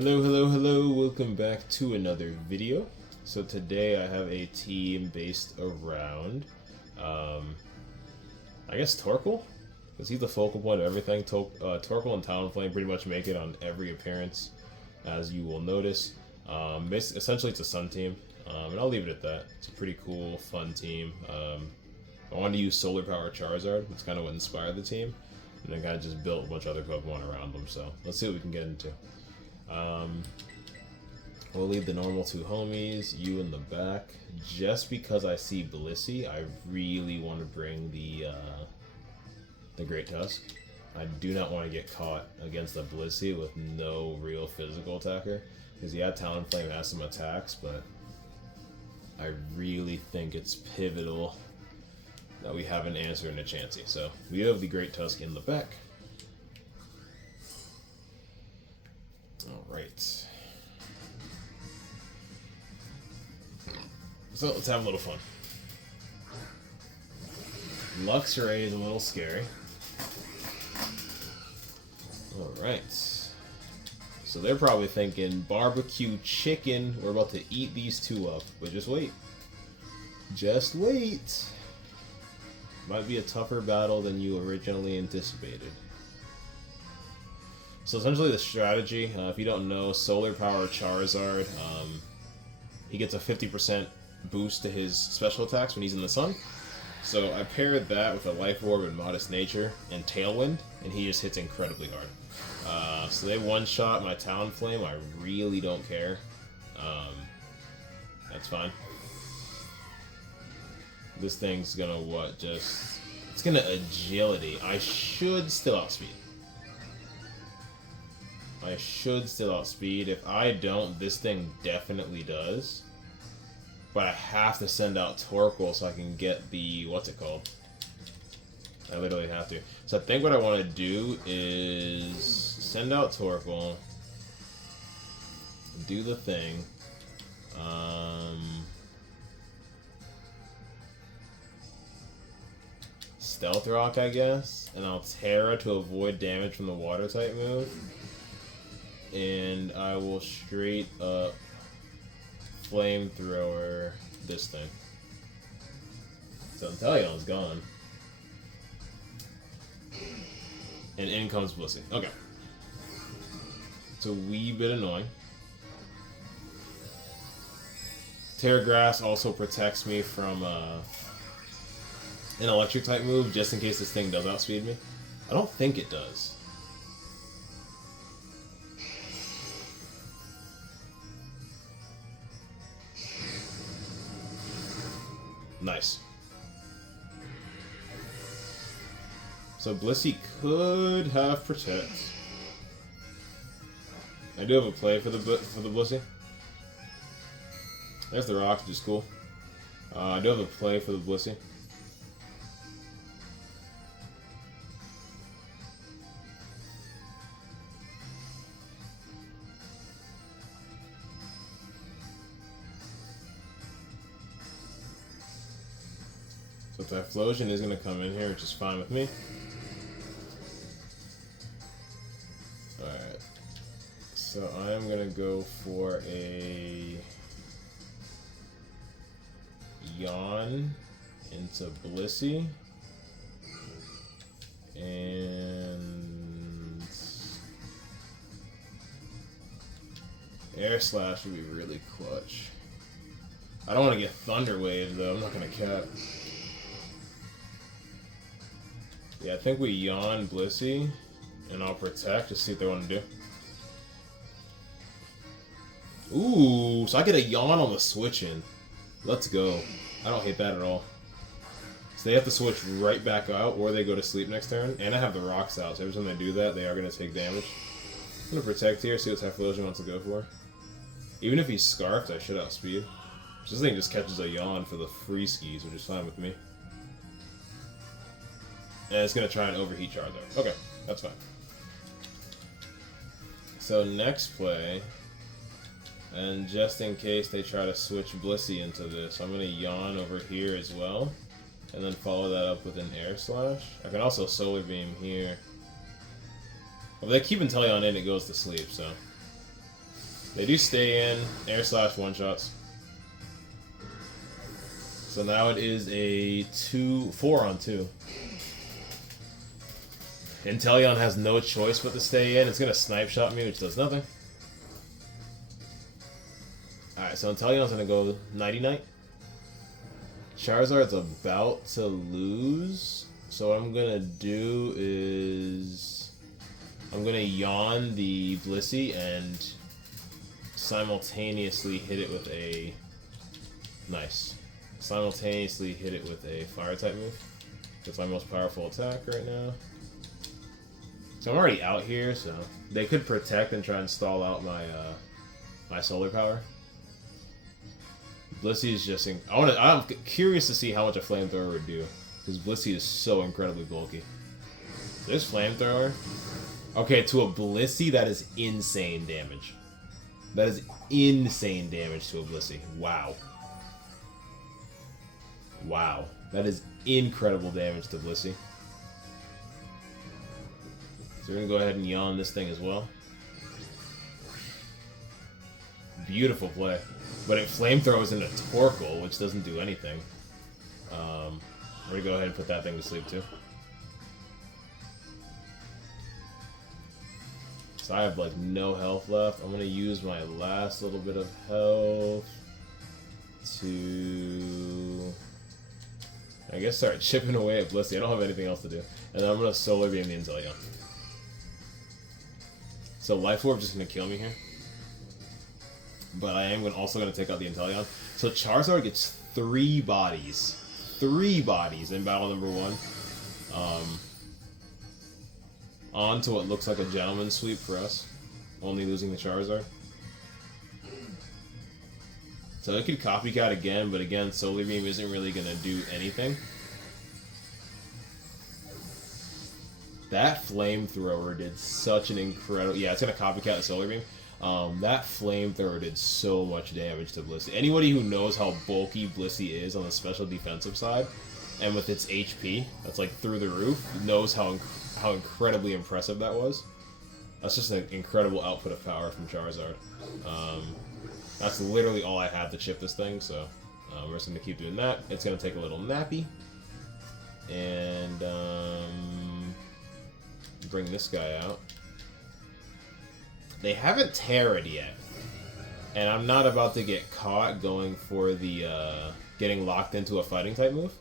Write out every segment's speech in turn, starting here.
Hello, hello, hello, welcome back to another video. So today I have a team based around, I guess Torkoal? Because he's the focal point of everything. Torkoal and Talonflame pretty much make it on every appearance, as you will notice. Essentially it's a Sun team, and I'll leave it at that. It's a pretty cool, fun team. I wanted to use Solar Power Charizard, that's kind of what inspired the team, and then kind of just built a bunch of other Pokemon around them, so let's see what we can get into. We'll leave the normal two homies, you in the back. Just because I see Blissey, I really want to bring the Great Tusk. I do not want to get caught against a Blissey with no real physical attacker. Because yeah, Talonflame has some attacks, but I really think it's pivotal that we have an answer and a Chansey. So we have the Great Tusk in the back. Alright. So let's have a little fun. Luxray is a little scary. Alright. So they're probably thinking barbecue chicken. We're about to eat these two up. But just wait. Just wait. Might be a tougher battle than you originally anticipated. So essentially the strategy, if you don't know, Solar Power Charizard, he gets a 50% boost to his special attacks when he's in the sun. So I paired that with a Life Orb and Modest Nature and Tailwind, and he just hits incredibly hard. So they one-shot my Talonflame. I really don't care. That's fine. This thing's gonna what? It's gonna Agility. I should still outspeed. I should still outspeed. If I don't, this thing definitely does. But I have to send out Torkoal so I can get the... what's it called? I literally have to. So I think what I want to do is send out Torkoal. Do the thing. Stealth Rock, I guess. And Altera to avoid damage from the Water type move. And I will straight up Flamethrower this thing. So Inteleon's gone. And in comes Blissey. Okay. It's a wee bit annoying. Terragrass also protects me from an electric type move just in case this thing does outspeed me. I don't think it does. Nice. So Blissey could have Protect. I do have a play for the Blissey. There's the rocks, which is cool. I do have a play for the Blissey. So Typhlosion is going to come in here, which is fine with me. Alright. So I am going to go for a Yawn into Blissey. And Air Slash would be really clutch. I don't want to get Thunder Wave though, I'm not going to cap. Yeah, I think we Yawn Blissey, and I'll Protect, just see what they want to do. Ooh, so I get a Yawn on the switch in. Let's go. I don't hate that at all. So they have to switch right back out, or they go to sleep next turn, and I have the rocks out, so every time they do that, they are going to take damage. I'm going to Protect here, see what Typhlosion wants to go for. Even if he's Scarfed, I should outspeed. This thing just catches a Yawn for the free skis, which is fine with me. And it's going to try and overheat Charizard. Okay, that's fine. So next play, and just in case they try to switch Blissey into this, I'm going to Yawn over here as well. And then follow that up with an Air Slash. I can also Solar Beam here. If they keep Inteleon in, it goes to sleep, so They do stay in air slash one shots. So now it is a 4-on-2. Inteleon has no choice but to stay in. It's gonna snipe shot me, which does nothing. Alright, so Inteleon's gonna go Nighty-Night. Charizard's about to lose. So what I'm gonna do is I'm gonna yawn the Blissey and simultaneously hit it with a simultaneously hit it with a fire type move. That's my most powerful attack right now. So I'm already out here, so they could protect and try and stall out my my solar power. Blissey is just I'm curious to see how much a flamethrower would do, because Blissey is so incredibly bulky. This flamethrower, okay, to a Blissey, that is insane damage. That is insane damage to a Blissey. Wow. Wow. That is incredible damage to Blissey. So we're going to go ahead and yawn this thing as well. Beautiful play. But it flamethrows into Torkoal, which doesn't do anything. We're going to go ahead and put that thing to sleep too. So I have like no health left. I'm going to use my last little bit of health to, I guess, start chipping away at Blissey. I don't have anything else to do. And then I'm going to Solar Beam the Inteleon. So Life Orb just going to kill me here. But I am also going to take out the Inteleon. So Charizard gets 3 bodies. 3 bodies in battle number 1. On to what looks like a gentleman's sweep for us. Only losing the Charizard. So it could copycat again, but again, Solar Beam isn't really going to do anything. That flamethrower did such an incredible... Yeah, it's going to copycat the Solar Beam. That flamethrower did so much damage to Blissey. Anybody who knows how bulky Blissey is on the special defensive side, and with its HP, that's like through the roof, knows how incredibly impressive that was. That's just an incredible output of power from Charizard. That's literally all I had to chip this thing, so we're just going to keep doing that. It's going to take a little nappy. And bring this guy out. They haven't Terra'd yet. And I'm not about to get caught going for the getting locked into a fighting type move.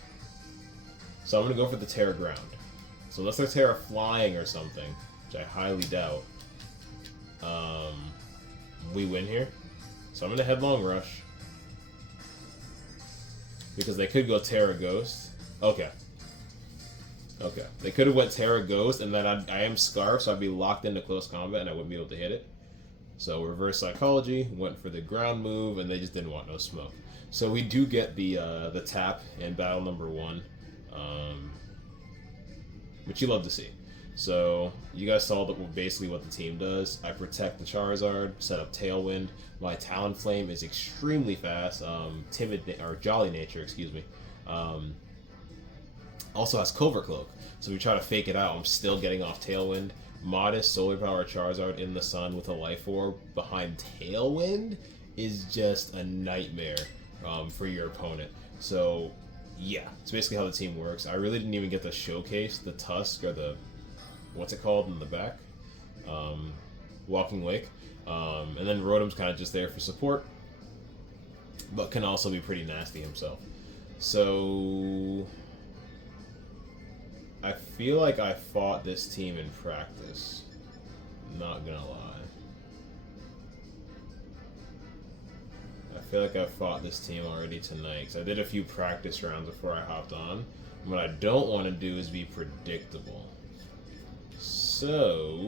So I'm going to go for the Terra Ground. So unless they're Terra Flying or something, which I highly doubt, we win here. So I'm going to Headlong Rush. Because they could go Terra Ghost. Okay. Okay. They could have went Terra Ghost, and then I am Scarf, so I'd be locked into close combat, and I wouldn't be able to hit it. So Reverse Psychology, went for the ground move, and they just didn't want no smoke. So we do get the tap in battle number 1, which you love to see. So you guys saw that basically what the team does. I protect the Charizard, set up Tailwind. My Talonflame is extremely fast. Jolly Nature, excuse me. Also has Covert Cloak, so we try to fake it out. I'm still getting off Tailwind. Modest Solar Power Charizard in the sun with a Life Orb behind Tailwind is just a nightmare for your opponent. So yeah, it's basically how the team works. I really didn't even get to showcase the Tusk, or the, what's it called in the back? Walking Wake. And then Rotom's kind of just there for support, but can also be pretty nasty himself. So I feel like I fought this team in practice. Not gonna lie. I feel like I fought this team already tonight, because I did a few practice rounds before I hopped on. And what I don't want to do is be predictable. So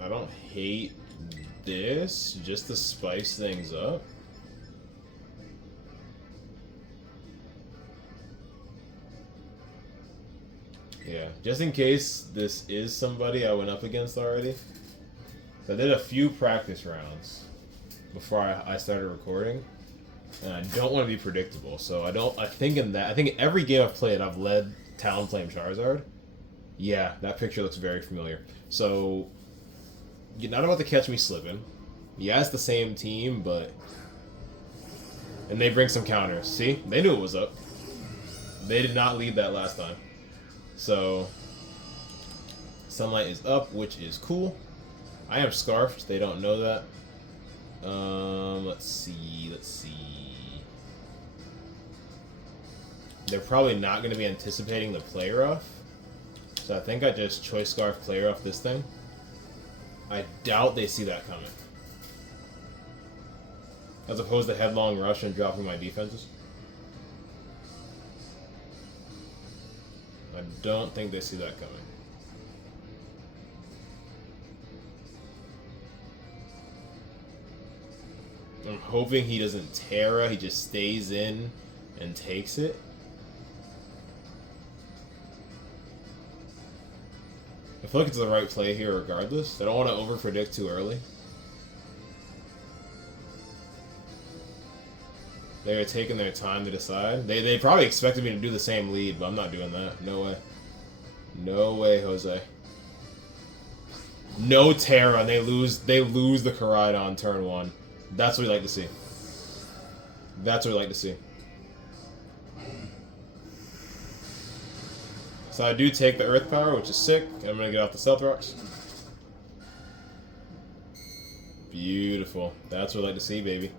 I don't hate this, just to spice things up. Yeah, just in case this is somebody I went up against already. So I did a few practice rounds before I started recording. And I don't want to be predictable, so I think every game I've played, I've led Talonflame Charizard. Yeah, that picture looks very familiar. So, you're not about to catch me slipping. Yeah, it's the same team, but... And they bring some counters. See? They knew it was up. They did not lead that last time. So, Sunlight is up, which is cool. I am Scarfed. They don't know that. Let's see. They're probably not going to be anticipating the play rough. So I think I just Choice Scarf play rough this thing. I doubt they see that coming. As opposed to Headlong Rush and dropping my defenses. I don't think they see that coming. I'm hoping he doesn't Terra, he just stays in and takes it. I feel like it's the right play here regardless. I don't want to over-predict too early. They're taking their time to decide. They probably expected me to do the same lead, but I'm not doing that. No way. No way, Jose. No Terra, and they lose the Charizard on turn 1. That's what we like to see. That's what we like to see. So I do take the Earth Power, which is sick, and I'm going to get off the Stealth Rocks. Beautiful. That's what we like to see, baby.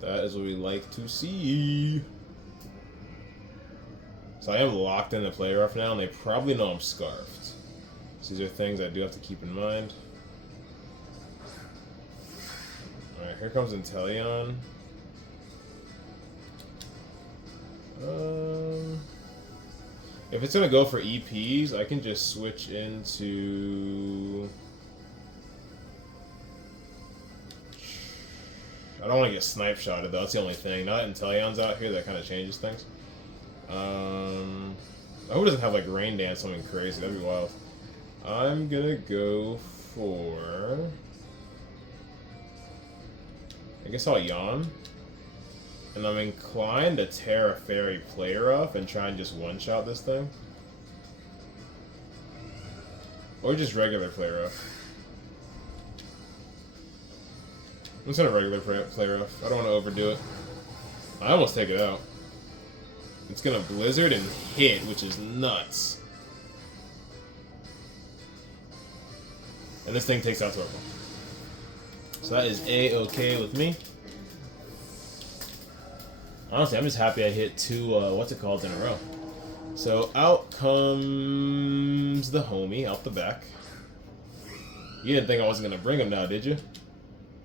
That is what we like to see. So I am locked in the play rough now, and they probably know I'm Scarfed. So these are things I do have to keep in mind. Alright, here comes Inteleon. If it's going to go for EPs, I can just switch into... I don't want to get snipe shotted though, that's the only thing. Now that Inteleon's out here, that kind of changes things. I hope it doesn't have like Rain Dance, something crazy, that'd be wild. I'm gonna go for... I guess I'll Yawn. And I'm inclined to Terra Fairy play rough and try and just one-shot this thing. Or just regular play rough. I'm just gonna regular play rough. I don't want to overdo it. I almost take it out. It's gonna Blizzard and hit, which is nuts. And this thing takes out Torkoal. So that is A-okay with me. Honestly, I'm just happy I hit 2, what's it called, in a row. So out comes the homie out the back. You didn't think I wasn't gonna bring him now, did you?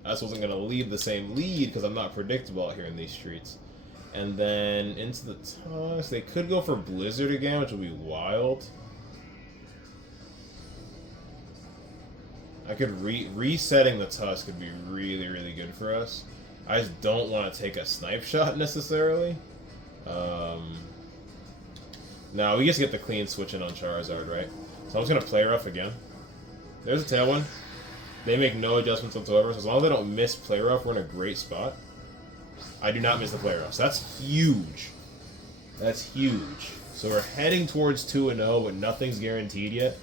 I just wasn't going to leave the same lead because I'm not predictable out here in these streets. And then into the Tusk. They could go for Blizzard again, which would be wild. I could resetting the Tusk could be really, really good for us. I just don't want to take a snipe shot necessarily. Now we just get the clean switching on Charizard, right? So I'm just going to play rough again. There's a Tailwind. They make no adjustments whatsoever, so as long as they don't miss play rough, we're in a great spot. I do not miss the play rough, so that's huge. That's huge. So we're heading towards 2-0, but nothing's guaranteed yet.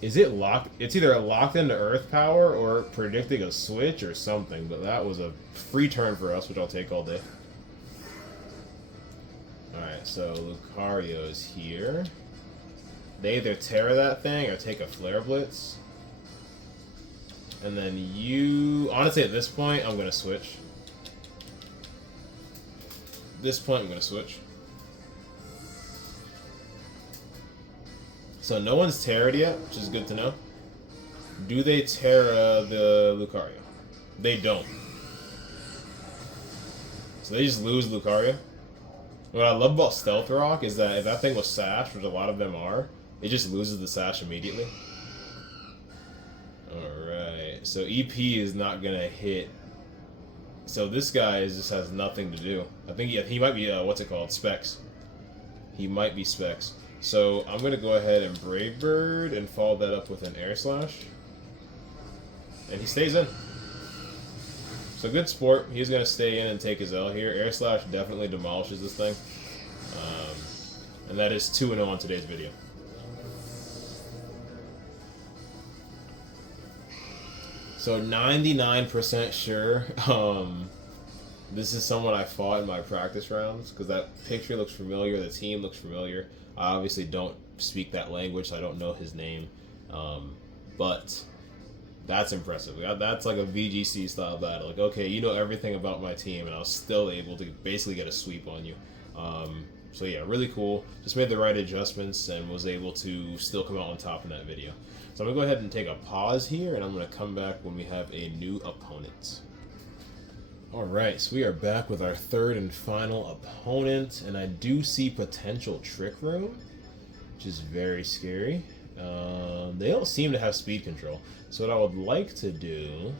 Is it locked? It's either locked into Earth Power or predicting a switch or something, but that was a free turn for us, which I'll take all day. Alright, so Lucario's here. They either Terra that thing or take a Flare Blitz. And then you... Honestly, at this point, I'm going to switch. At this point, I'm going to switch. So no one's Terra'd yet, which is good to know. Do they Terra the Lucario? They don't. So they just lose Lucario. What I love about Stealth Rock is that if that thing was Sash, which a lot of them are, it just loses the Sash immediately. Alright, so EP is not going to hit. So this guy just has nothing to do. I think he might be, what's it called? Specs. He might be Specs. So I'm going to go ahead and Brave Bird and follow that up with an Air Slash. And he stays in. So good sport. He's going to stay in and take his L here. Air Slash definitely demolishes this thing. And that is 2-0 on today's video. So 99% sure this is someone I fought in my practice rounds, because that picture looks familiar, the team looks familiar. I obviously don't speak that language, so I don't know his name. But that's impressive. That's like a VGC style battle. Like, okay, you know everything about my team, and I was still able to basically get a sweep on you. So yeah, really cool. Just made the right adjustments and was able to still come out on top in that video. So I'm going to go ahead and take a pause here, and I'm going to come back when we have a new opponent. Alright, so we are back with our third and final opponent, and I do see potential Trick Room, which is very scary. They don't seem to have speed control. So what I would like to do,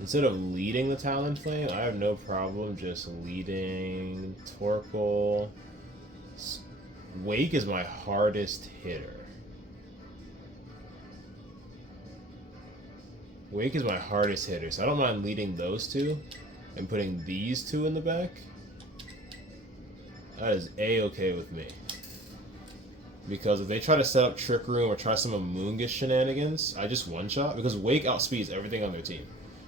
instead of leading the Talonflame, I have no problem just leading Torkoal. Wake is my hardest hitter. Wake is my hardest hitter, so I don't mind leading those two and putting these two in the back. That is A-okay with me. Because if they try to set up Trick Room or try some Amoonguss shenanigans, I just one-shot, because Wake outspeeds everything on their team.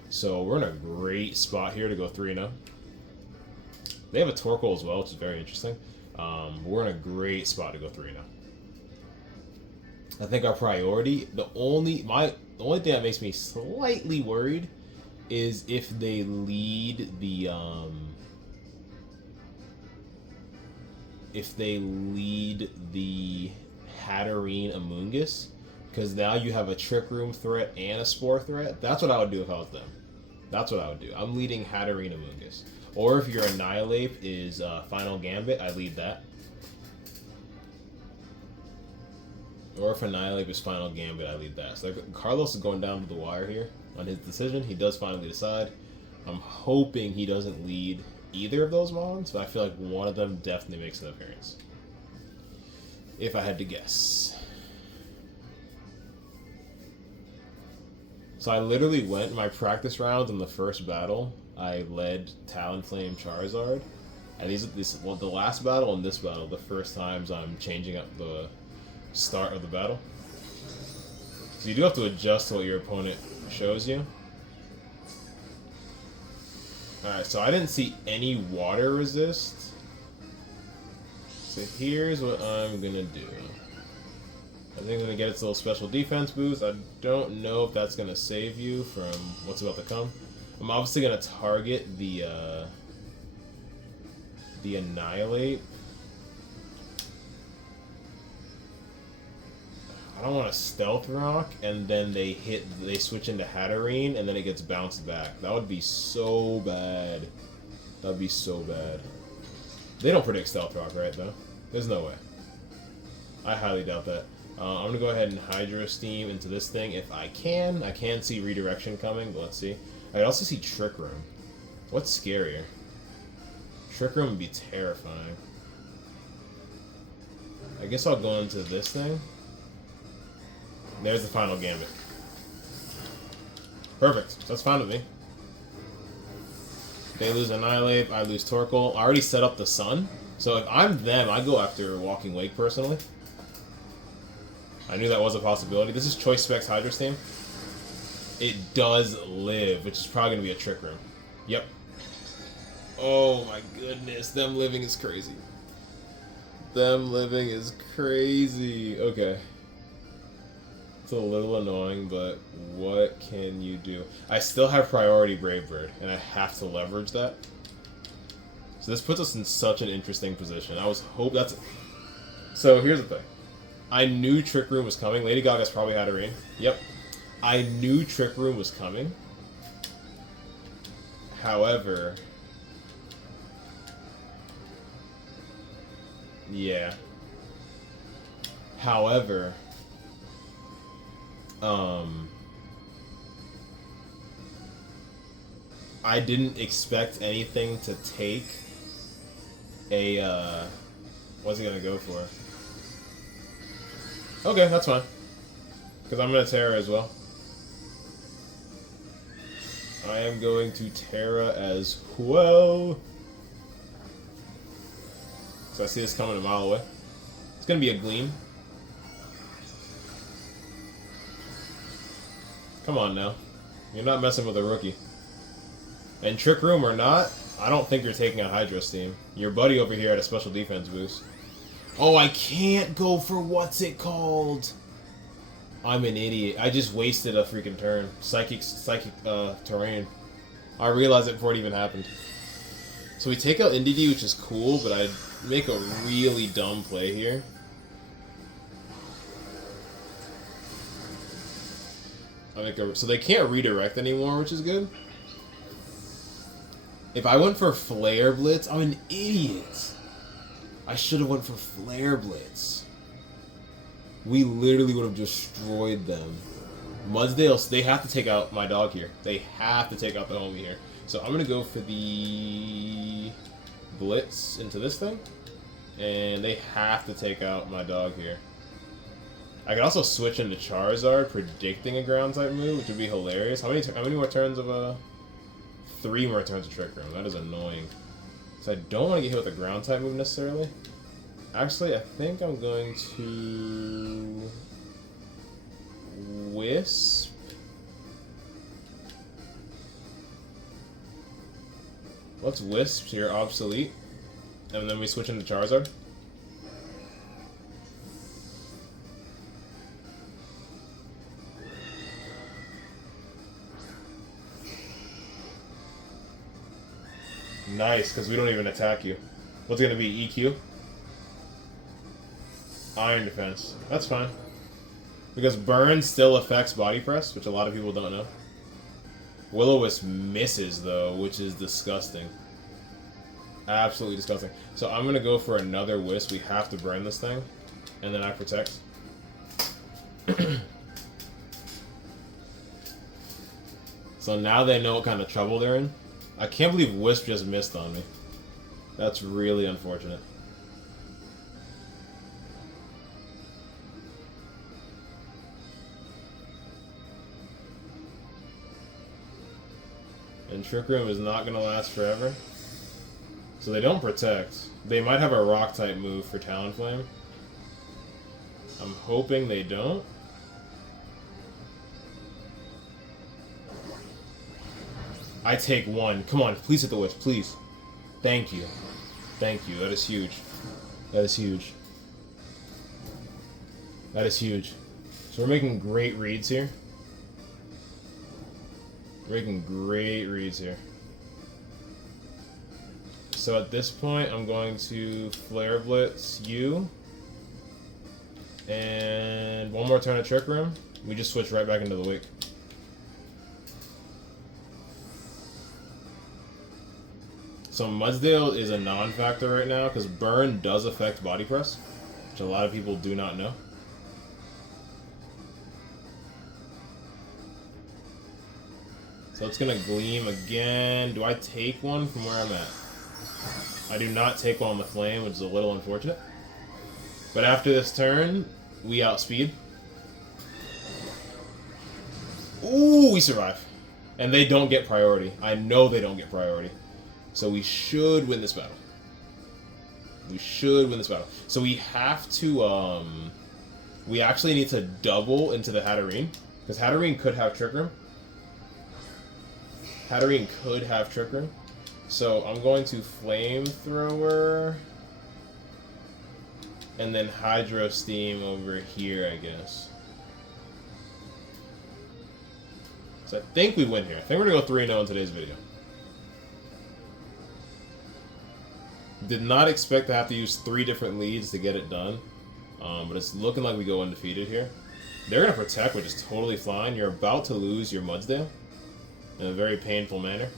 So we're in a great spot here to go 3-0. They have a Torkoal as well, which is very interesting. We're in a great spot to go 3-0. I think our priority, the only thing that makes me slightly worried is if they lead the Hatterene Amoonguss, because now you have a Trick Room threat and a Spore threat. That's what I would do if I was them. That's what I would do. I'm leading Hatterene Amoonguss. Or if your Annihilate is Final Gambit, I lead that. Or if Annihilate is Final Gambit, I lead that. So Carlos is going down to the wire here on his decision. He does finally decide. I'm hoping he doesn't lead either of those mons, but I feel like one of them definitely makes an appearance. If I had to guess. So I literally went in my practice rounds in the first battle. I led Talonflame Charizard. And the last battle and this battle, the first times I'm changing up the start of the battle. So you do have to adjust to what your opponent shows you. Alright, so I didn't see any water resist. So here's what I'm gonna do. I think I'm gonna get its little special defense boost. I don't know if that's gonna save you from what's about to come. I'm obviously gonna target the Annihilate. I don't want to Stealth Rock, and then they switch into Hatterene, and then it gets bounced back. That would be so bad. That would be so bad. They don't predict Stealth Rock, right, though? There's no way. I highly doubt that. I'm going to go ahead and Hydro Steam into this thing if I can. I can see Redirection coming, but let's see. I can also see Trick Room. What's scarier? Trick Room would be terrifying. I guess I'll go into this thing. There's the Final Gambit. Perfect. That's fine with me. They lose Annihilate, I lose Torkoal. I already set up the Sun. So if I'm them, I go after Walking Wake personally. I knew that was a possibility. This is Choice Specs Hydro Steam. It does live, which is probably going to be a Trick Room. Yep. Oh my goodness. Them living is crazy. Them living is crazy. Okay. It's a little annoying, but what can you do? I still have priority Brave Bird, and I have to leverage that. So this puts us in such an interesting position. So here's the thing. I knew Trick Room was coming. Lady Gaga's probably had a ring. Yep. I knew Trick Room was coming. However... yeah. However... I didn't expect anything to take a, what's he gonna go for? Okay, that's fine. Because I'm gonna Terra as well. I am going to Terra as well. So I see this coming a mile away. It's going to be a Gleam. Come on now. You're not messing with a rookie. And Trick Room or not, I don't think you're taking a Hydro Steam. Your buddy over here had a special defense boost. Oh, I can't go for what's it called? I'm an idiot. I just wasted a freaking turn. Psychic terrain. I realized it before it even happened. So we take out NDD, which is cool, but I make a really dumb play here. So they can't redirect anymore, which is good. If I went for Flare Blitz, I'm an idiot. I should have went for Flare Blitz. We literally would have destroyed them. Mudsdale, they have to take out my dog here. They have to take out the homie here. So I'm going to go for the Blitz into this thing. And they have to take out my dog here. I could also switch into Charizard, predicting a ground type move, which would be hilarious. How many more turns of 3 more turns of Trick Room. That is annoying. So I don't want to get hit with a ground type move necessarily. Actually, I think I'm going to Wisp. Let's Wisp, so you're obsolete. And then we switch into Charizard. Nice, because we don't even attack you. What's it going to be, EQ? Iron Defense. That's fine. Because Burn still affects Body Press, which a lot of people don't know. Will-O-Wisp misses, though, which is disgusting. Absolutely disgusting. So I'm going to go for another Wisp. We have to burn this thing. And then I protect. So now they know what kind of trouble they're in. I can't believe Wisp just missed on me. That's really unfortunate. And Trick Room is not going to last forever. So they don't protect. They might have a rock type move for Talonflame. I'm hoping they don't. I take 1. Come on, please hit the Wisp, please. Thank you. Thank you. That is huge. That is huge. That is huge. So we're making great reads here. We're making great reads here. So at this point, I'm going to Flare Blitz you. And 1 more turn of Trick Room. We just switch right back into the Wake. So Mudsdale is a non-factor right now because Burn does affect Body Press, which a lot of people do not know. So it's going to Gleam again. Do I take 1 from where I'm at? I do not take 1 on the Flame, which is a little unfortunate. But after this turn, we outspeed. Ooh, we survive. And they don't get priority. I know they don't get priority. So we should win this battle. We should win this battle. So we have to, we actually need to double into the Hatterene. Because Hatterene could have Trick Room. Hatterene could have Trick Room. So I'm going to Flamethrower. And then Hydro Steam over here, I guess. So I think we win here. I think we're going to go 3-0 in today's video. Did not expect to have to use 3 different leads to get it done. But it's looking like we go undefeated here. They're going to protect, which is totally fine. You're about to lose your Mudsdale in a very painful manner.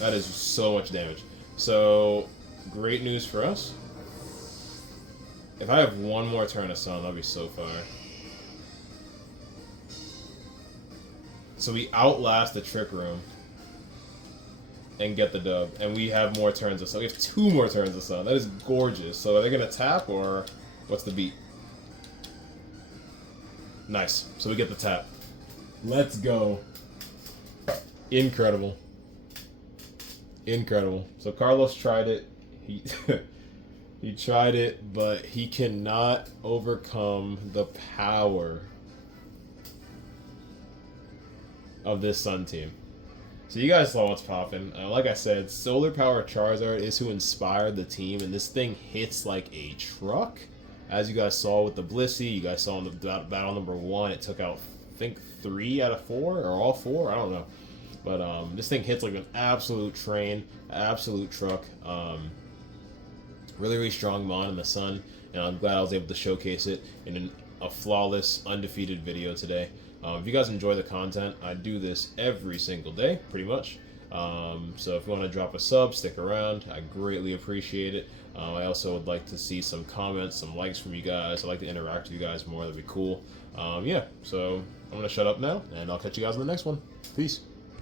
That is so much damage. So, great news for us. If I have 1 more turn of Sun, that'll be so fire. So we outlast the Trick Room. And get the dub. And we have more turns of Sun. We have 2 more turns of Sun. That is gorgeous. So are they going to tap or what's the beat? Nice. So we get the tap. Let's go. Incredible. Incredible. So Carlos tried it. He he tried it, but he cannot overcome the power of this Sun team. So you guys saw what's popping. Like I said, Solar Power Charizard is who inspired the team, and this thing hits like a truck. As you guys saw with the Blissey, you guys saw in the battle number 1, it took out, I think, 3 out of 4, or all 4, I don't know. But this thing hits like an absolute train, absolute truck. Really, really strong mon in the Sun, and I'm glad I was able to showcase it in a flawless, undefeated video today. If you guys enjoy the content, I do this every single day, pretty much. So if you want to drop a sub, stick around. I greatly appreciate it. I also would like to see some comments, some likes from you guys. I'd like to interact with you guys more. That'd be cool. Yeah, so I'm going to shut up now, and I'll catch you guys in the next one. Peace.